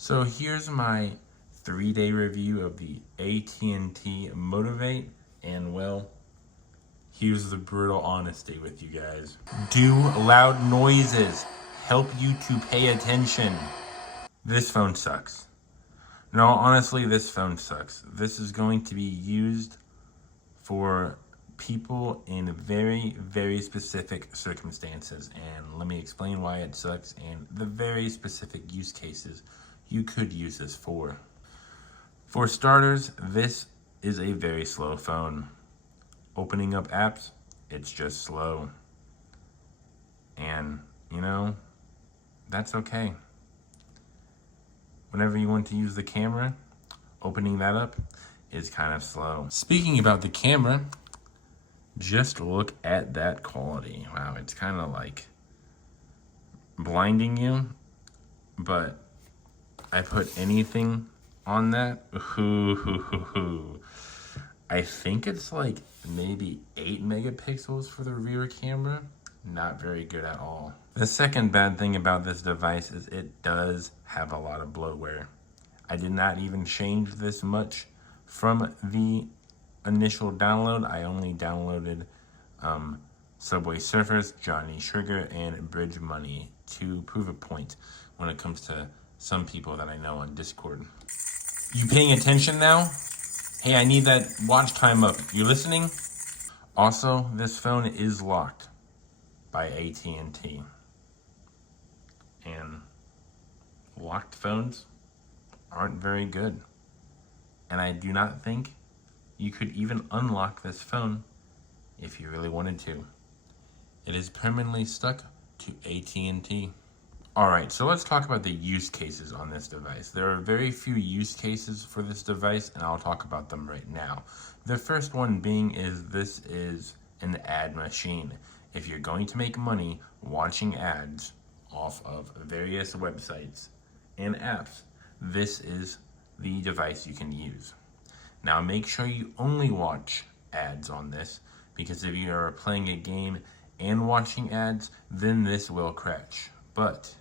So here's my 3-day review of the AT&T Motivate, and well, here's the brutal honesty with you guys. Do loud noises help you to pay attention? This phone sucks. No, honestly, this phone sucks. This is going to be used for people in very, very specific circumstances. And let me explain why it sucks and the very specific use cases you could use this for. For starters, this is a very slow phone. Opening up apps, it's just slow. And, that's okay. Whenever you want to use the camera, opening that up is kind of slow. Speaking about the camera, just look at that quality. Wow, it's kind of like blinding you, but I put anything on that. I think it's like maybe 8 megapixels for the rear camera. Not very good at all. The second bad thing about this device is it does have a lot of bloatware. I did not even change this much from the initial download. I only downloaded Subway Surfers, Johnny Sugar, and Bridge Money to prove a point when it comes to some people that I know on Discord. You paying attention now? Hey, I need that watch time up. You listening? Also, this phone is locked by AT&T. And locked phones aren't very good. And I do not think you could even unlock this phone if you really wanted to. It is permanently stuck to AT&T. Alright, so let's talk about the use cases on this device. There are very few use cases for this device, and I'll talk about them right now. The first one being this is an ad machine. If you're going to make money watching ads off of various websites and apps, this is the device you can use. Now make sure you only watch ads on this, because if you are playing a game and watching ads, then this will crash. But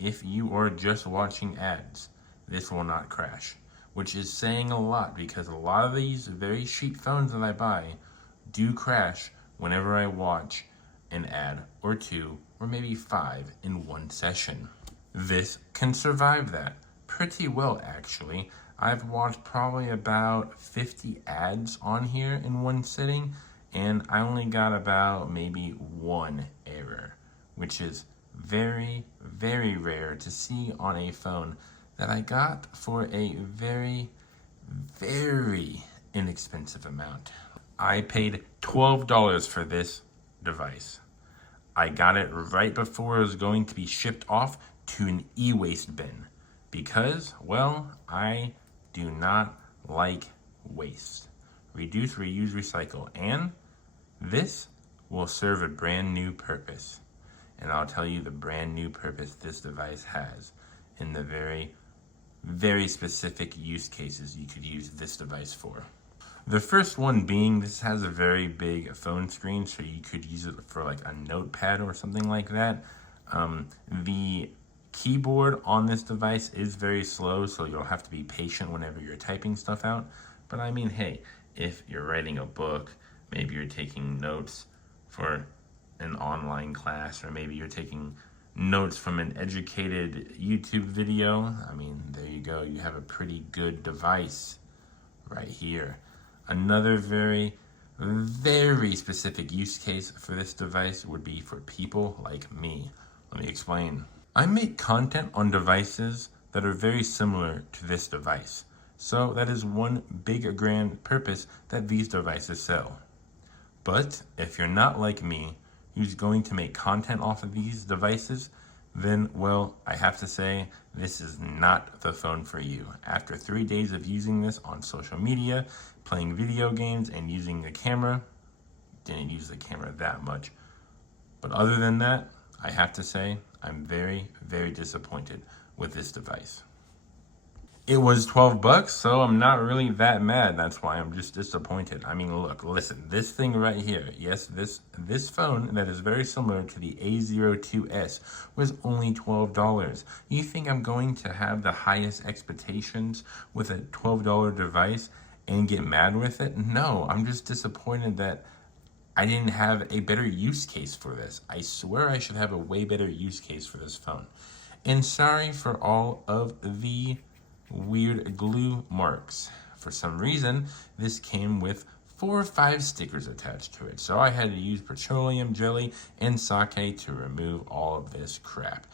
if you are just watching ads, this will not crash, which is saying a lot, because a lot of these very cheap phones that I buy do crash whenever I watch an ad or two, or maybe 5 in one session. This can survive that pretty well, actually. I've watched probably about 50 ads on here in one sitting, and I only got about maybe 1 error, which is very, very rare to see on a phone that I got for a very, very inexpensive amount. I paid $12 for this device. I got it right before it was going to be shipped off to an e-waste bin because, well, I do not like waste. Reduce, reuse, recycle. And this will serve a brand new purpose. And I'll tell you the brand new purpose this device has in the very, very specific use cases you could use this device for. The first one being, this has a very big phone screen, so you could use it for like a notepad or something like that. The keyboard on this device is very slow, so you'll have to be patient whenever you're typing stuff out. But I mean, hey, if you're writing a book, maybe you're taking notes for an online class, or maybe you're taking notes from an educated YouTube video, I mean, there you go. You have a pretty good device right here. Another very, very specific use case for this device would be for people like me. Let me explain. I make content on devices that are very similar to this device. So that is one big grand purpose that these devices sell. But if you're not like me, who's going to make content off of these devices, then, well, I have to say, this is not the phone for you. After 3 days of using this on social media, playing video games, and using the camera, didn't use the camera that much. But other than that, I have to say, I'm very, very disappointed with this device. It was 12 bucks, so I'm not really that mad. That's why I'm just disappointed. I mean, look, listen, this thing right here, yes, this phone that is very similar to the A02s was only $12. You think I'm going to have the highest expectations with a $12 device and get mad with it? No, I'm just disappointed that I didn't have a better use case for this. I swear I should have a way better use case for this phone. And sorry for all of the weird glue marks. For some reason, this came with 4 or 5 stickers attached to it. So I had to use petroleum jelly and sake to remove all of this crap.